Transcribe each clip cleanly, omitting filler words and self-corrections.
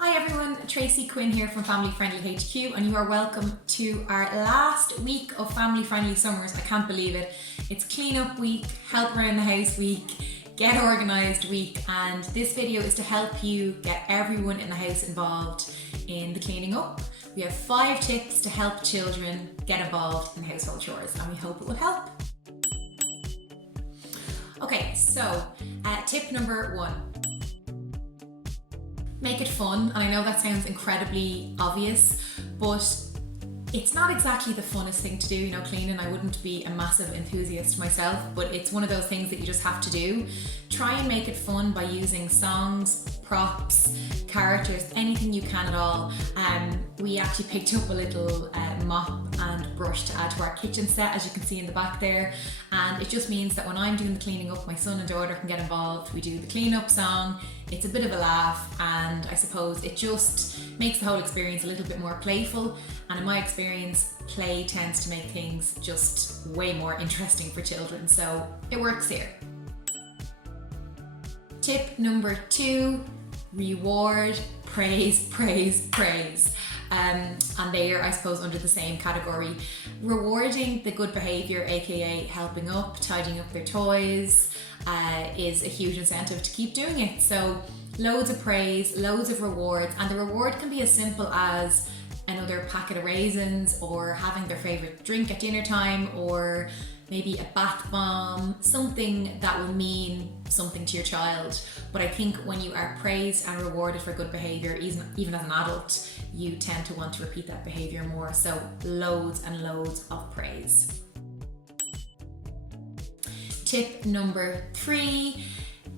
Hi everyone, Tracey Quinn here from Family Friendly HQ, and you are welcome to our last week of Family Friendly Summers. I can't believe it. It's clean up week, help around the house week, get organised week, and this video is to help you get everyone in the house involved in the cleaning up. We have 5 tips to help children get involved in household chores, and we hope it will help. Okay, so tip number 1. Make it fun. And I know that sounds incredibly obvious, but it's not exactly the funnest thing to do, cleaning. I wouldn't be a massive enthusiast myself, but it's one of those things that you just have to do. Try and make it fun by using songs, props, characters, anything you can at all. We actually picked up a little mop and brush to add to our kitchen set, as you can see in the back there, and it just means that when I'm doing the cleaning up, my son and daughter can get involved. We do the clean-up song, it's a bit of a laugh, and I suppose it just makes the whole experience a little bit more playful, and in my experience, play tends to make things just way more interesting for children, so it works here. Tip number 2, reward, praise, praise, praise. And they are, I suppose, under the same category. Rewarding the good behaviour, aka helping up, tidying up their toys, is a huge incentive to keep doing it. So loads of praise, loads of rewards, and the reward can be as simple as another packet of raisins, or having their favourite drink at dinner time, or maybe a bath bomb, something that will mean something to your child. But I think when you are praised and rewarded for good behaviour, even as an adult, you tend to want to repeat that behaviour more. So loads and loads of praise. Tip number 3,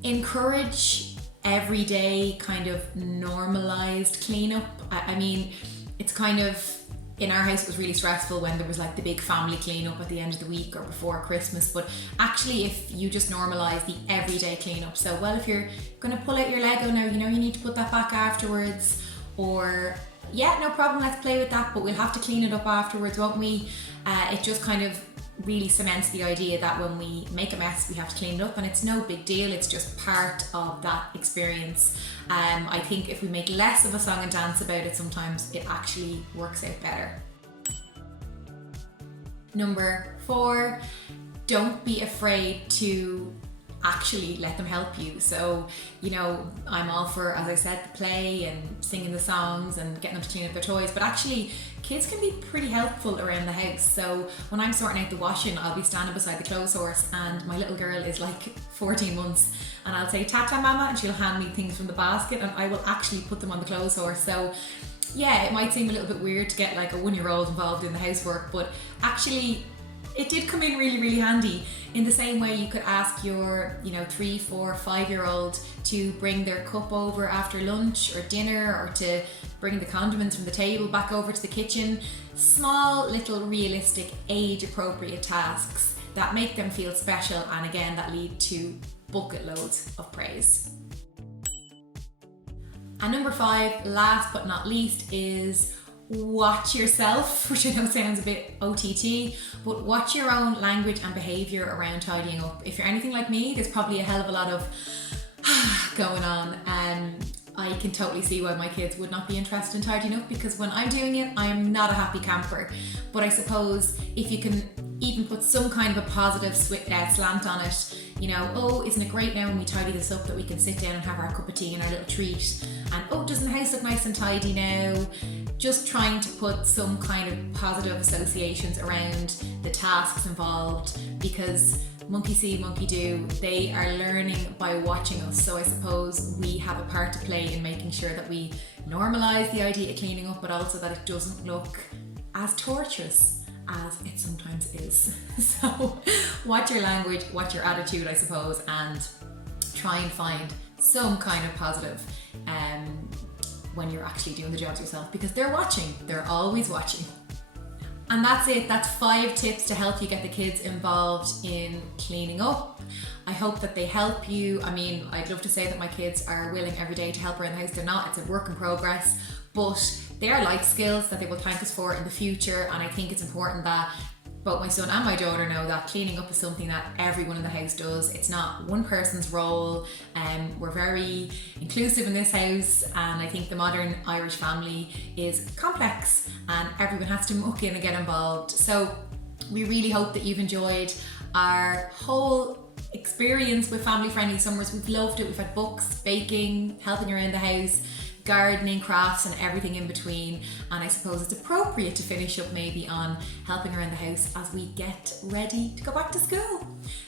encourage everyday kind of normalized cleanup. I mean, it's kind of, in our house it was really stressful when there was like the big family cleanup at the end of the week or before Christmas, but actually if you just normalise the everyday cleanup, so well, if you're going to pull out your Lego now, you need to put that back afterwards, or yeah, no problem, let's play with that, but we'll have to clean it up afterwards, won't we? It just kind of really cements the idea that when we make a mess, we have to clean it up, and it's no big deal, it's just part of that experience. I think if we make less of a song and dance about it, sometimes it actually works out better. Number 4, don't be afraid to actually let them help you. So, I'm all for, as I said, the play and singing the songs and getting them to clean up their toys, but actually kids can be pretty helpful around the house. So when I'm sorting out the washing, I'll be standing beside the clothes horse, and my little girl is like 14 months, and I'll say, "Tata mama," and she'll hand me things from the basket, and I will actually put them on the clothes horse. So yeah, it might seem a little bit weird to get like a 1-year-old involved in the housework, but actually it did come in really, really handy. In the same way you could ask your 3, 4, 5-year-old to bring their cup over after lunch or dinner, or to bring the condiments from the table back over to the kitchen. Small, little, realistic, age-appropriate tasks that make them feel special, and again, that lead to bucket loads of praise. And number 5, last but not least, is watch yourself, which I know sounds a bit OTT, but watch your own language and behaviour around tidying up. If you're anything like me, there's probably a hell of a lot of going on, and I can totally see why my kids would not be interested in tidying up, because when I'm doing it, I'm not a happy camper. But I suppose if you can even put some kind of a positive slant on it, oh, isn't it great now when we tidy this up that we can sit down and have our cup of tea and our little treat, and oh, doesn't the house look nice and tidy now? Just trying to put some kind of positive associations around the tasks involved, because monkey see, monkey do, they are learning by watching us. So I suppose we have a part to play in making sure that we normalise the idea of cleaning up, but also that it doesn't look as torturous as it sometimes is. So watch your language, watch your attitude, I suppose, and try and find some kind of positive when you're actually doing the jobs yourself, because they're watching, they're always watching. And that's it, that's 5 tips to help you get the kids involved in cleaning up. I hope that they help you. I mean, I'd love to say that my kids are willing every day to help around the house. They're not, it's a work in progress, but they are life skills that they will thank us for in the future. And I think it's important that both my son and my daughter know that cleaning up is something that everyone in the house does. It's not one person's role. We're very inclusive in this house, and I think the modern Irish family is complex and everyone has to muck in and get involved. So we really hope that you've enjoyed our whole experience with Family Friendly Summers. We've loved it. We've had books, baking, helping around the house, gardening, crafts, and everything in between. And I suppose it's appropriate to finish up maybe on helping around the house as we get ready to go back to school.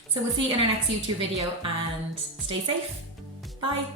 So we'll see you in our next YouTube video, and stay safe. Bye.